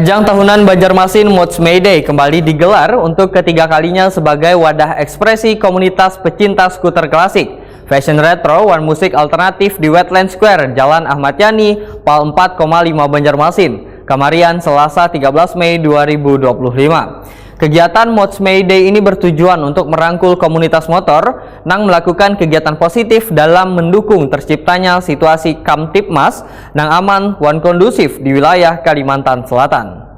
Ajang tahunan Banjarmasin Mods May Day kembali digelar untuk ketiga kalinya sebagai wadah ekspresi komunitas pecinta skuter klasik, fashion retro, dan musik alternatif di Wetland Square, Jalan Ahmad Yani, Pal 4,5 Banjarmasin, Kamarian, Selasa 13 Mei 2025. Kegiatan Mods May Day ini bertujuan untuk merangkul komunitas motor nang melakukan kegiatan positif dalam mendukung terciptanya situasi Kamtipmas nang aman wan kondusif di wilayah Kalimantan Selatan.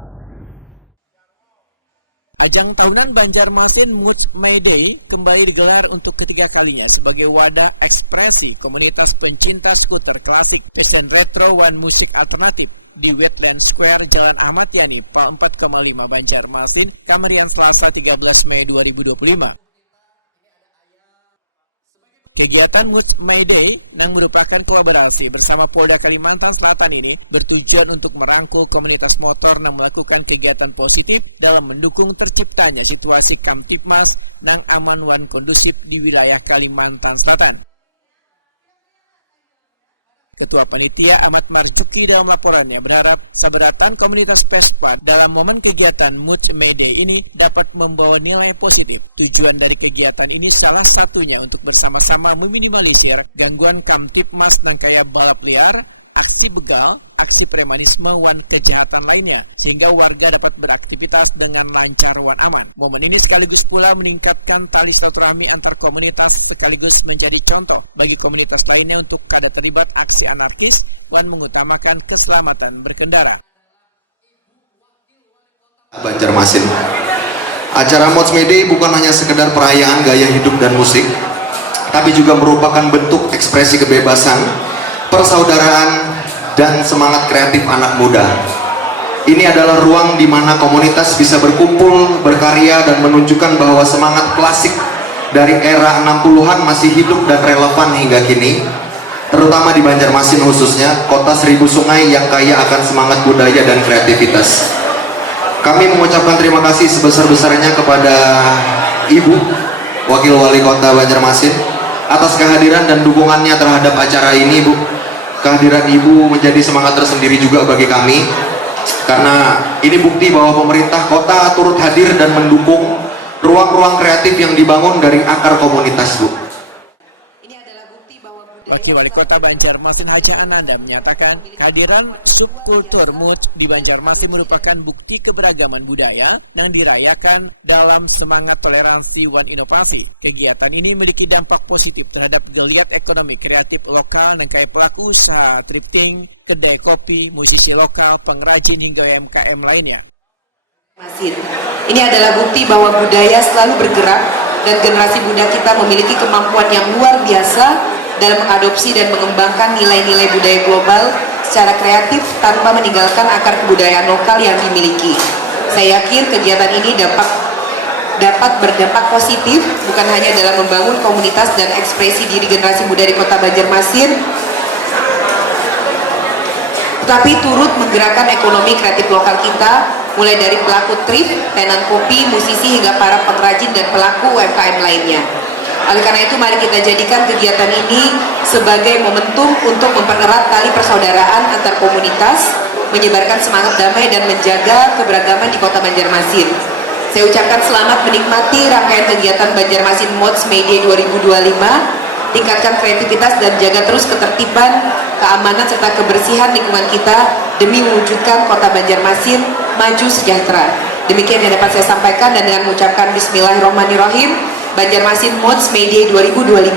Ajang tahunan Banjarmasin Mods May Day kembali digelar untuk ketiga kalinya sebagai wadah ekspresi komunitas pencinta skuter klasik, fashion retro, dan musik alternatif di Wetland Square, Jalan Ahmad Yani, Pal 4,5 Banjarmasin, Kamarian, Selasa 13 Mei 2025. Kegiatan Mods May Day yang merupakan kolaborasi bersama Polda Kalimantan Selatan ini bertujuan untuk merangkul komunitas motor yang melakukan kegiatan positif dalam mendukung terciptanya situasi Kamtipmas dan aman wan kondusif di wilayah Kalimantan Selatan. Ketua Panitia Ahmad Marzuki dalam laporannya berharap saberatan komunitas Vespa dalam momen kegiatan Mods May Day ini dapat membawa nilai positif. Tujuan dari kegiatan ini salah satunya untuk bersama-sama meminimalisir gangguan Kamtipmas dan kayak balap liar, aksi begal, aksi premanisme, dan kejahatan lainnya, sehingga warga dapat beraktivitas dengan lancar dan aman. Momen ini sekaligus pula meningkatkan tali silaturahmi antar komunitas sekaligus menjadi contoh bagi komunitas lainnya untuk kada terlibat aksi anarkis dan mengutamakan keselamatan berkendara. Banjarmasin. Acara Mods May Day bukan hanya sekedar perayaan gaya hidup dan musik, tapi juga merupakan bentuk ekspresi kebebasan, persaudaraan, dan semangat kreatif anak muda. Ini adalah ruang di mana komunitas bisa berkumpul, berkarya, dan menunjukkan bahwa semangat klasik dari era 60-an masih hidup dan relevan hingga kini, terutama di Banjarmasin khususnya, kota seribu sungai yang kaya akan semangat budaya dan kreativitas. Kami mengucapkan terima kasih sebesar-besarnya kepada Ibu, Wakil Wali Kota Banjarmasin, atas kehadiran dan dukungannya terhadap acara ini, Bu. Kehadiran Ibu menjadi semangat tersendiri juga bagi kami, karena ini bukti bahwa pemerintah kota turut hadir dan mendukung ruang-ruang kreatif yang dibangun dari akar komunitas, Bu. Wakil Wali Kota Banjarmasin Haja Ananda menyatakan kehadiran subkultur Mods di Banjarmasin merupakan bukti keberagaman budaya yang dirayakan dalam semangat toleransi dan inovasi. Kegiatan ini memiliki dampak positif terhadap geliat ekonomi kreatif lokal dan kayak pelaku usaha thrifting, kedai kopi, musisi lokal, pengrajin hingga UMKM lainnya. Ini adalah bukti bahwa budaya selalu bergerak dan generasi muda kita memiliki kemampuan yang luar biasa dalam mengadopsi dan mengembangkan nilai-nilai budaya global secara kreatif tanpa meninggalkan akar kebudayaan lokal yang dimiliki. Saya yakin kegiatan ini dapat berdampak positif bukan hanya dalam membangun komunitas dan ekspresi diri generasi muda di Kota Banjarmasin, tetapi turut menggerakkan ekonomi kreatif lokal kita, mulai dari pelaku thrift, tenan kopi, musisi, hingga para pengrajin dan pelaku UMKM lainnya. Oleh karena itu, mari kita jadikan kegiatan ini sebagai momentum untuk mempererat tali persaudaraan antar komunitas, menyebarkan semangat damai dan menjaga keberagaman di Kota Banjarmasin. Saya ucapkan selamat menikmati rangkaian kegiatan Banjarmasin Mods May Day 2025, tingkatkan kreativitas dan jaga terus ketertiban, keamanan serta kebersihan lingkungan kita demi mewujudkan Kota Banjarmasin maju sejahtera. Demikian yang dapat saya sampaikan, dan dengan mengucapkan Bismillahirrahmanirrahim, Banjarmasin Mods May Day 2025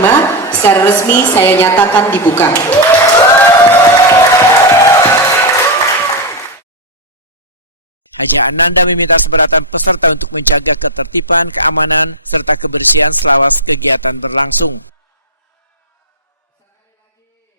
secara resmi saya nyatakan dibuka. Haja Ananda meminta seberatan peserta untuk menjaga ketertiban, keamanan, serta kebersihan selama kegiatan berlangsung.